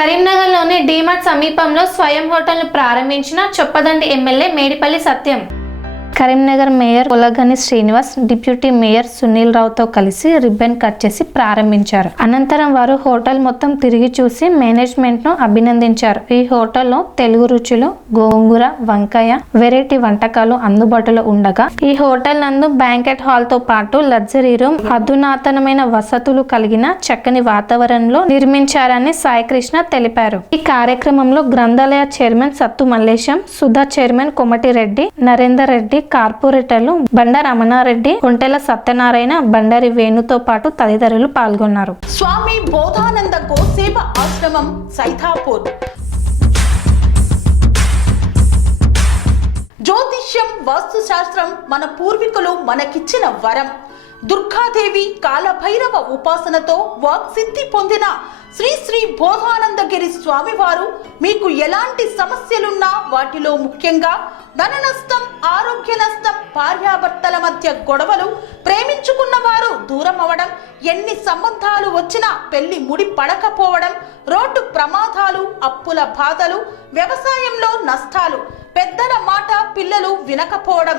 కరీంనగర్లోని డీమార్ట్ సమీపంలో స్వయం హోటల్ను ప్రారంభించిన Choppadandi MLA Medipalli Satyam. Karimnagar mayor Polagani Srinivas deputy mayor Sunil రావుతో కలిసి రిబ్బన్ కట్ చేసి ప్రారంభించారు. అనంతరం వారు హోటల్ మొత్తం తిరిగి చూసి మేనేజ్మెంట్ ను అభినందించారు. ఈ హోటల్లో తెలుగు రుచులు, గోంగూర, వంకాయ, వెరైటీ వంటకాలు అందుబాటులో ఉండగా ఈ హోటల్ నందు బ్యాంకెట్ హాల్ తో పాటు లగ్జరీ రూమ్, అధునాతనమైన వసతులు కలిగిన చక్కని వాతావరణంలో నిర్మించారని సాయికృష్ణ తెలిపారు. ఈ కార్యక్రమంలో గ్రంథాలయ చైర్మన్ సత్తు మల్లేశం, సుధా చైర్మన్ కొమటి రెడ్డి, నరేందర్ రెడ్డి, కార్పొరేటర్లు బండ రమణారెడ్డి, కొంటెల సత్యనారాయణ, బండారి వేణుతో పాటు తదితరులు పాల్గొన్నారు. స్వామి బోధానంద గోసేవ ఆశ్రమం సైథాపూర్. జ్యోతిష్యం, వాస్తుశాస్త్రం మన పూర్వీకులు మనకిచ్చిన వరం. దుర్గాదేవి, కాలభైరవ ఉపాసనతో వాక్సిద్ధి పొందిన శ్రీ శ్రీ బోధానందగిరి స్వామివారు మీకు ఎలాంటి సమస్యలున్నా, వాటిలో ముఖ్యంగా ధన నష్టం, ఆరోగ్య నష్టం, భార్యాభర్తల మధ్య గొడవలు, ప్రేమించుకున్న వారు దూరం అవడం, ఎన్ని సంబంధాలు వచ్చినా పెళ్లి ముడి పడకపోవడం, రోడ్డు ప్రమాదాలు, అప్పుల బాధలు, వ్యవసాయంలో నష్టాలు, పెద్దల మాట పిల్లలు వినకపోవడం,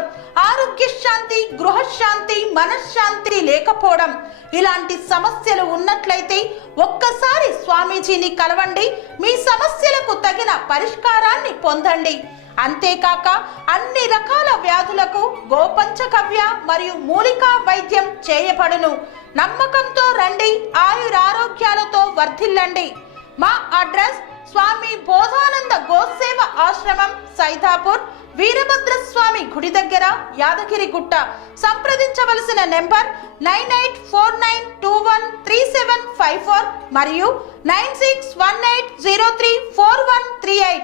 ఆరోగ్య శాంతి, గృహశాంతి, మనశ్శాంతి లేకపోవడం, ఇలాంటి సమస్యలు ఉన్నట్లయితే ఒక్కసారి స్వామీజీని కలవండి. మీ సమస్యలకు తగిన పరిష్కారాన్ని పొందండి. అంతేకాక అన్ని రకాల వ్యాధులకు గోపంచగవ్య మరియు మూలికా వైద్యం చేయబడును. నమ్మకంతో రండి, ఆయురారోగ్యాలతో వర్ధిల్లండి. మా అడ్రస్ స్వామి బోధానంద గోసేవ ఆశ్రమం, సైథాపూర్, వీరభద్రస్వామి గుడి దగ్గర, యాదగిరిగుట్ట. సంప్రదించవలసిన నెంబర్ 9849213754 మరియు 9618034138.